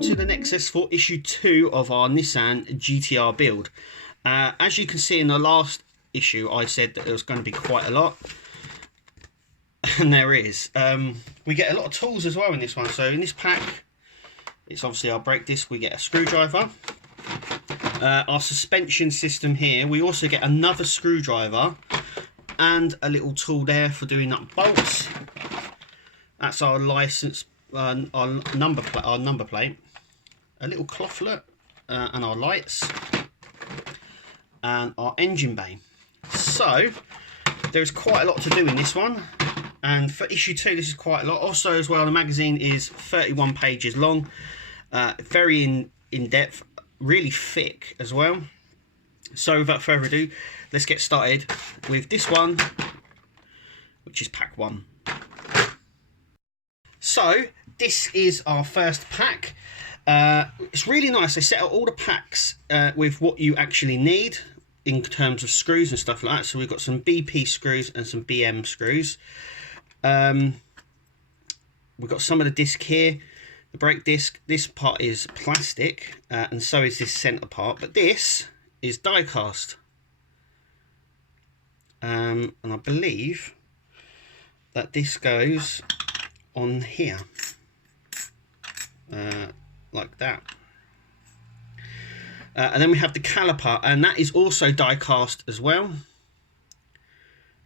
welcome to the Nexus for issue 2 of our Nissan GTR build. As you can see in the last issue, I said that there was going to be quite a lot, and there is. We get a lot of tools as well in this one. So in this pack, it's obviously our brake disc. We get a screwdriver, our suspension system here. We also get another screwdriver and a little tool there for doing up bolts. That's our license. Our number plate, a little clothlet, and our lights, and our engine bay. So there's quite a lot to do in this one, and for issue 2 this is quite a lot. Also as well, the magazine is 31 pages long, very in depth, really thick as well. So without further ado, let's get started with this one, which is pack 1. So this is our first pack. It's really nice. They set out all the packs with what you actually need in terms of screws and stuff like that. So we've got some BP screws and some BM screws. We've got some of the disc here, the brake disc. This part is plastic, and so is this centre part, but this is die cast. And I believe that this goes on here, like that, and then we have the caliper, and that is also die cast as well,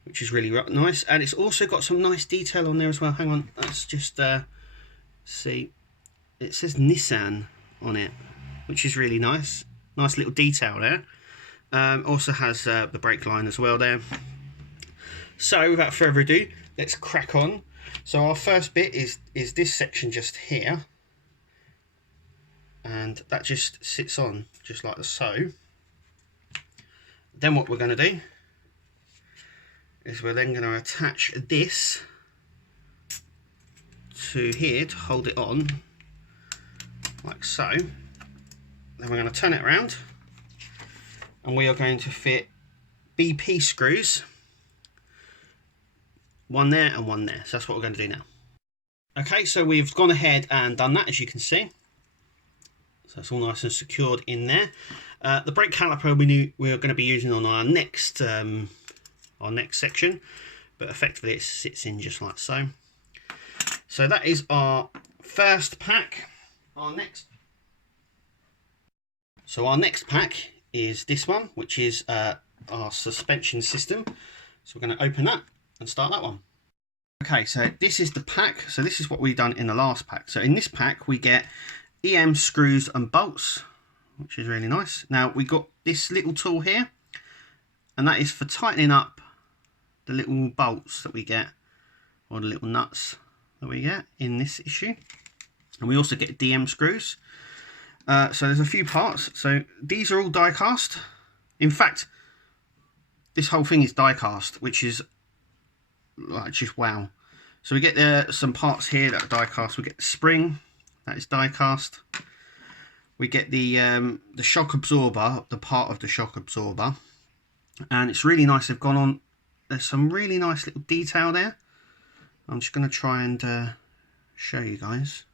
which is really nice. And it's also got some nice detail on there as well. Hang on, let's just see, it says Nissan on it, which is really nice. Nice little detail there. Also has the brake line as well there. So without further ado, let's crack on. So our first bit is this section just here, and that just sits on just like so. Then what we're going to do is we're then going to attach this to here to hold it on, like so. Then we're going to turn it around, and we are going to fit BP screws, one there and one there. So that's what we're going to do now. Okay, so we've gone ahead and done that, as you can see. So it's all nice and secured in there. The brake caliper we are going to be using on our next section, but effectively it sits in just like so. So that is our first pack. Our next pack is this one, which is our suspension system. So we're going to open that and start that one. Okay, so this is the pack. So this is what we've done in the last pack. So in this pack we get EM screws and bolts, which is really nice. Now we got this little tool here, and that is for tightening up the little bolts that we get, or the little nuts that we get in this issue. And we also get DM screws. So there's a few parts. So these are all die cast. In fact, this whole thing is die cast, which is like just wow. So we get some parts here that are die cast. We get the spring, that is die cast. We get the shock absorber, the part of the shock absorber, and it's really nice. They've gone on. There's some really nice little detail there. I'm just going to try and show you guys.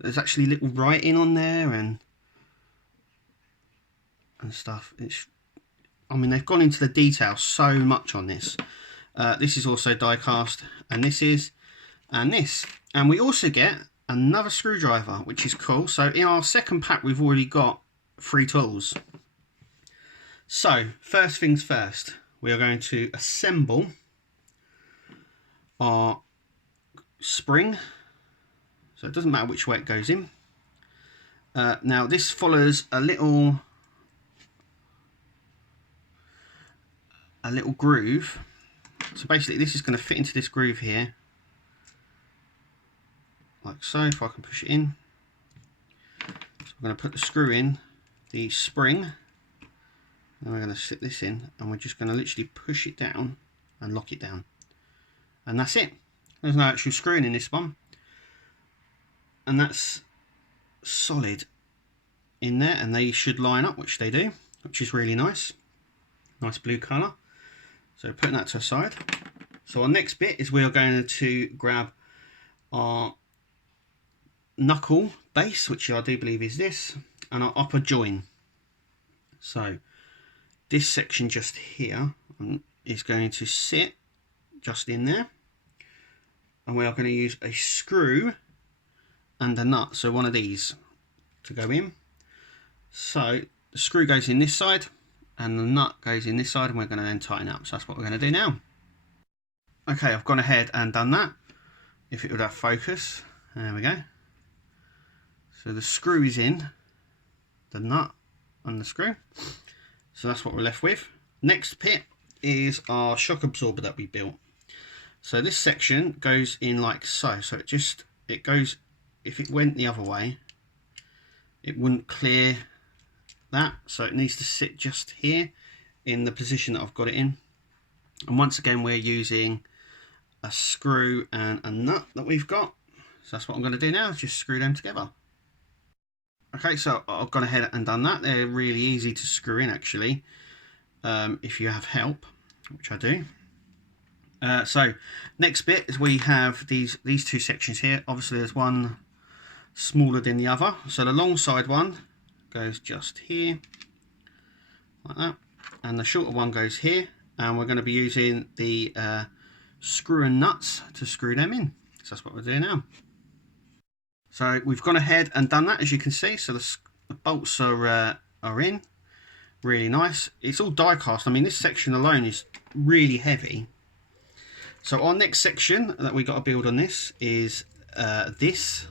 There's actually little writing on there and stuff. I mean, they've gone into the detail so much on this. This is also die cast, and this is, and this. And we also get another screwdriver, which is cool. So in our second pack, we've already got 3 tools. So first things first, we are going to assemble our spring. So it doesn't matter which way it goes in. Now this follows a little groove. So basically this is going to fit into this groove here, like so, if I can push it in. So we're going to put the screw in, the spring, and we're going to sit this in, and we're just going to literally push it down and lock it down. And that's it. There's no actual screwing in this one. And that's solid in there, and they should line up, which they do, which is really nice. Nice blue colour. So putting that to the side. So our next bit is we are going to grab our knuckle base, which I do believe is this, and our upper join. So this section just here is going to sit just in there, and we are going to use a screw and a nut, so one of these to go in. So the screw goes in this side and the nut goes in this side, and we're going to then tighten up. So that's what we're going to do now. Okay, I've gone ahead and done that. If it would have focus, there we go. So the screw is in, the nut and the screw. So that's what we're left with. Next bit is our shock absorber that we built. So this section goes in like so. So it goes, if it went the other way, it wouldn't clear that. So it needs to sit just here in the position that I've got it in. And once again, we're using a screw and a nut that we've got. So that's what I'm going to do now, just screw them together. Okay, so I've gone ahead and done that. They're really easy to screw in actually, if you have help, which I do. So next bit is we have these two sections here. Obviously there's one smaller than the other. So the long side one goes just here, like that. And the shorter one goes here. And we're going to be using the screw and nuts to screw them in. So that's what we're doing now. So we've gone ahead and done that, as you can see. So the bolts are in, really nice. It's all die cast. I mean, this section alone is really heavy. So our next section that we got to build on this is this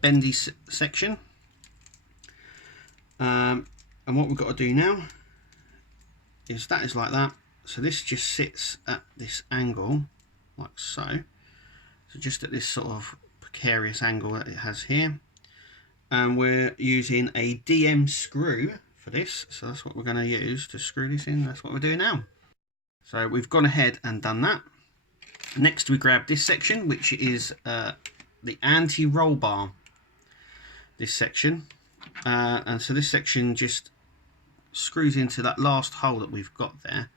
bendy section. And what we've got to do now is that is like that. So this just sits at this angle, like so. So just at this sort of precarious angle that it has here. And we're using a DM screw for this. So that's what we're going to use to screw this in. That's what we're doing now. So we've gone ahead and done that. Next we grab this section, which is the anti-roll bar. This section. And so this section just screws into that last hole that we've got there.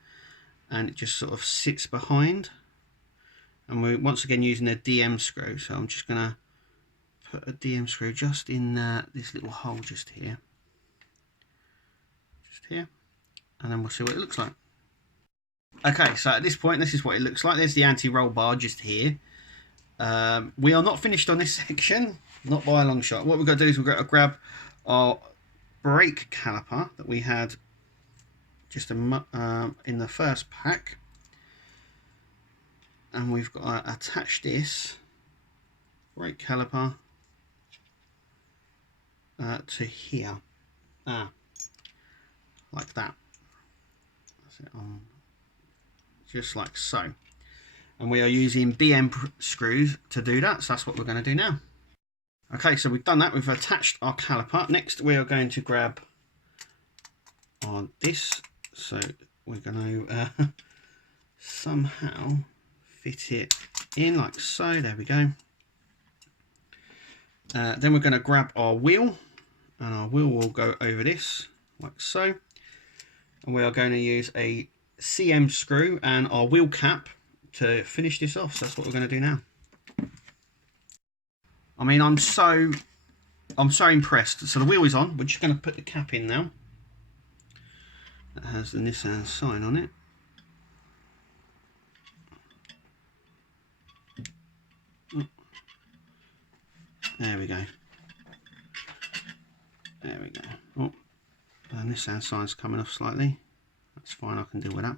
And it just sort of sits behind. And we're once again using a DM screw. So I'm just going to put a DM screw just in this little hole just here. Just here. And then we'll see what it looks like. Okay, so at this point, this is what it looks like. There's the anti-roll bar just here. We are not finished on this section, not by a long shot. What we've got to do is we've got to grab our brake caliper that we had just in the first pack. And we've got to attach this brake caliper to here. Like that. That's it on. Just like so. And we are using BM screws to do that, so that's what we're going to do now. Okay, so we've done that. We've attached our caliper. Next we are going to grab on this. So we're going to somehow fit it in like so. There we go. Then we're going to grab our wheel, and our wheel will go over this like so. And we are going to use a CM screw and our wheel cap to finish this off. So that's what we're going to do now. I mean, I'm so impressed. So the wheel is on. We're just going to put the cap in now. That has the Nissan sign on it. There we go. There we go. Oh, the Nissan sign's coming off slightly. That's fine, I can deal with that.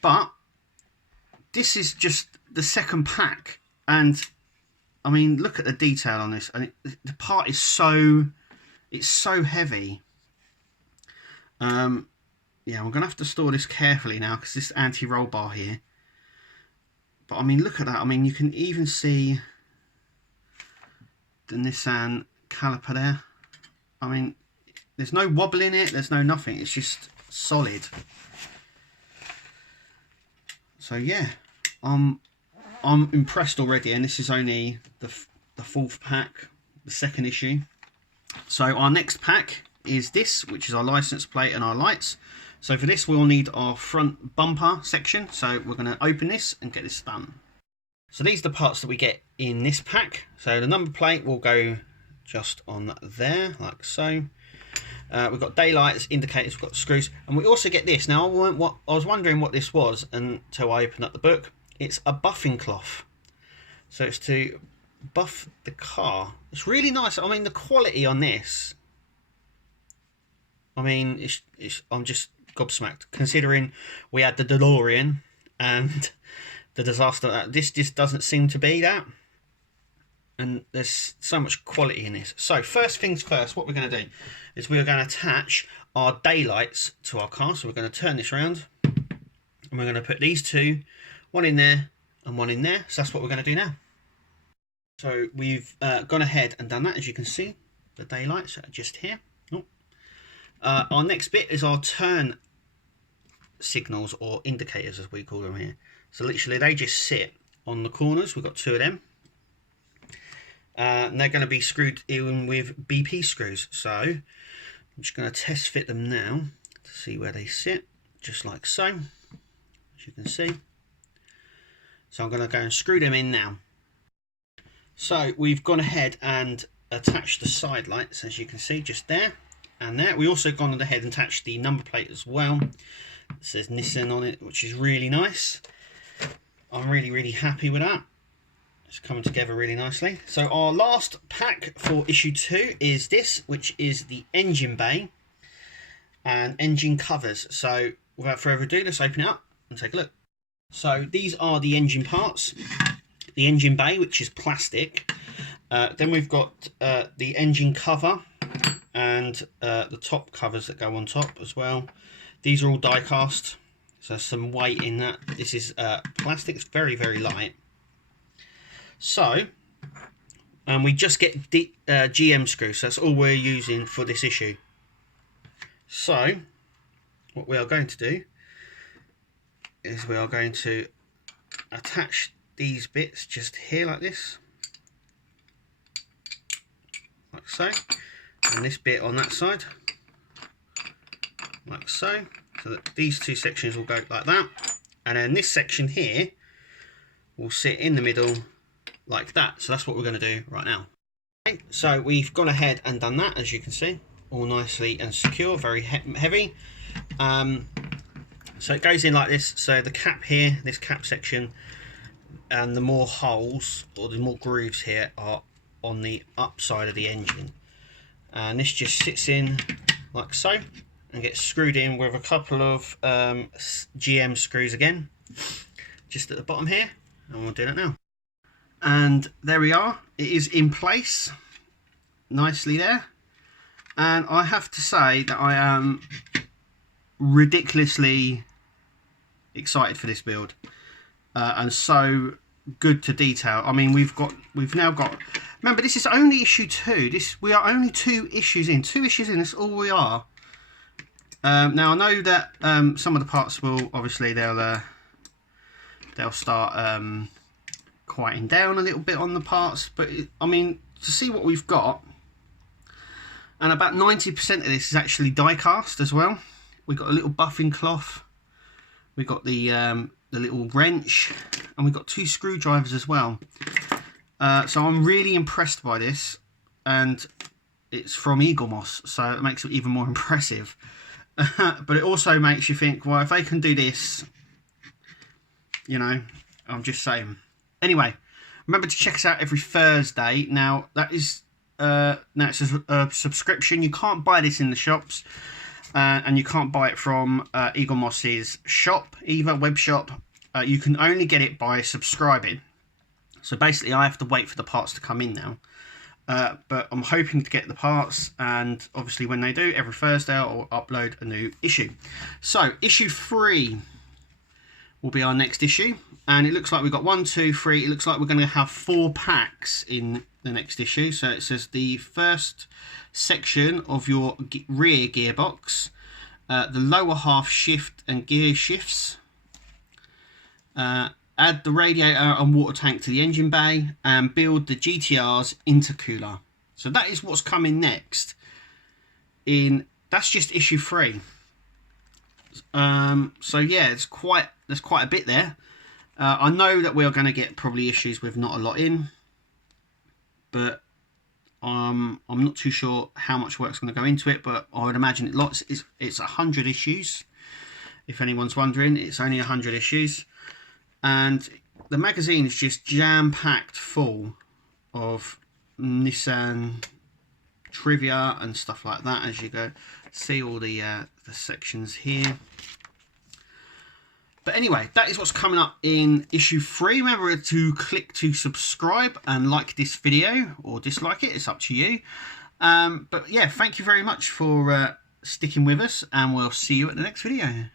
But this is just the second pack, and I mean, look at the detail on this. And the part is so heavy. Yeah, I'm gonna have to store this carefully now because this anti-roll bar here. But I mean, look at that. I mean, you can even see the Nissan caliper there. I mean, there's no wobble in it. There's no nothing. It's just solid. So yeah, I'm impressed already, and this is only the fourth pack, the second issue. So our next pack is this, which is our license plate and our lights. So for this we'll need our front bumper section, so we're going to open this and get this done. So these are the parts that we get in this pack. So the number plate will go just on there, like so. We've got daylights, indicators, we've got screws, and we also get this. Now, I was wondering what this was until I opened up the book. It's a buffing cloth. So it's to buff the car. It's really nice. I mean, the quality on this, I mean, I'm just gobsmacked, considering we had the DeLorean and the disaster. This just doesn't seem to be that. And there's so much quality in this. So first things first, what we're going to do is we're going to attach our daylights to our car. So we're going to turn this around and we're going to put these two, one in there and one in there. So that's what we're going to do now. So we've gone ahead and done that. As you can see, the daylights are just here. Oh. Our next bit is our turn signals, or indicators as we call them here. So literally they just sit on the corners. We've got two of them. And they're going to be screwed in with BP screws. So I'm just going to test fit them now to see where they sit, just like so, as you can see. So I'm going to go and screw them in now. So we've gone ahead and attached the side lights, as you can see, just there and there. We also gone ahead and attached the number plate as well. It says Nissan on it, which is really nice. I'm really happy with that. It's coming together really nicely. So our last pack for issue 2 is this, which is the engine bay and engine covers. So without further ado, let's open it up and take a look. So these are the engine parts. The engine bay, which is plastic. Then we've got the engine cover and the top covers that go on top as well. These are all die cast, so some weight in that. This is plastic. It's very light. So, and we just get the GM screws. So that's all we're using for this issue. So what we are going to do is we are going to attach these bits just here like this, like so, and this bit on that side like so, so that these two sections will go like that, and then this section here will sit in the middle like that. So that's what we're going to do right now. Okay, so we've gone ahead and done that, as you can see, all nicely and secure, very heavy. So it goes in like this. So the cap here, this cap section, and the more holes or the more grooves here are on the upside of the engine, and this just sits in like so and gets screwed in with a couple of GM screws again, just at the bottom here, and we'll do that now. And there we are, it is in place nicely there, and I have to say that I am ridiculously excited for this build, and so good to detail. I mean, we've now got, remember, this is only issue 2. We are only 2 issues in. 2 issues in, that's all we are. Now I know that some of the parts will obviously they'll start quieting down a little bit on the parts, but I mean, to see what we've got, and about 90% of this is actually die cast as well. We've got a little buffing cloth, we've got the little wrench, and we've got 2 screwdrivers as well. So I'm really impressed by this, and it's from Eagle Moss, so it makes it even more impressive. But it also makes you think, well, if they can do this, you know, I'm just saying. Anyway, remember to check us out every Thursday. Now that is it's a subscription. You can't buy this in the shops, and you can't buy it from Eagle Moss's shop either, web shop. You can only get it by subscribing. So basically, I have to wait for the parts to come in now. But I'm hoping to get the parts, and obviously when they do, every Thursday I'll upload a new issue. So issue 3 will be our next issue, and it looks like we've got 1, 2, 3. It looks like we're going to have 4 packs in the next issue. So it says the first section of your rear gearbox, the lower half shift and gear shifts, add the radiator and water tank to the engine bay, and build the GTR's intercooler. So that is what's coming next. That's just issue 3. So yeah, there's quite a bit there. I know that we are going to get probably issues with not a lot in, but I'm not too sure how much work's going to go into it, but I would imagine it's 100 issues. If anyone's wondering, it's only 100 issues, and the magazine is just jam-packed full of Nissan trivia and stuff like that. As you go, see all the sections here. But anyway, that is what's coming up in issue 3. Remember to click to subscribe and like this video, or dislike it, it's up to you. But yeah, thank you very much for sticking with us, and we'll see you at the next video.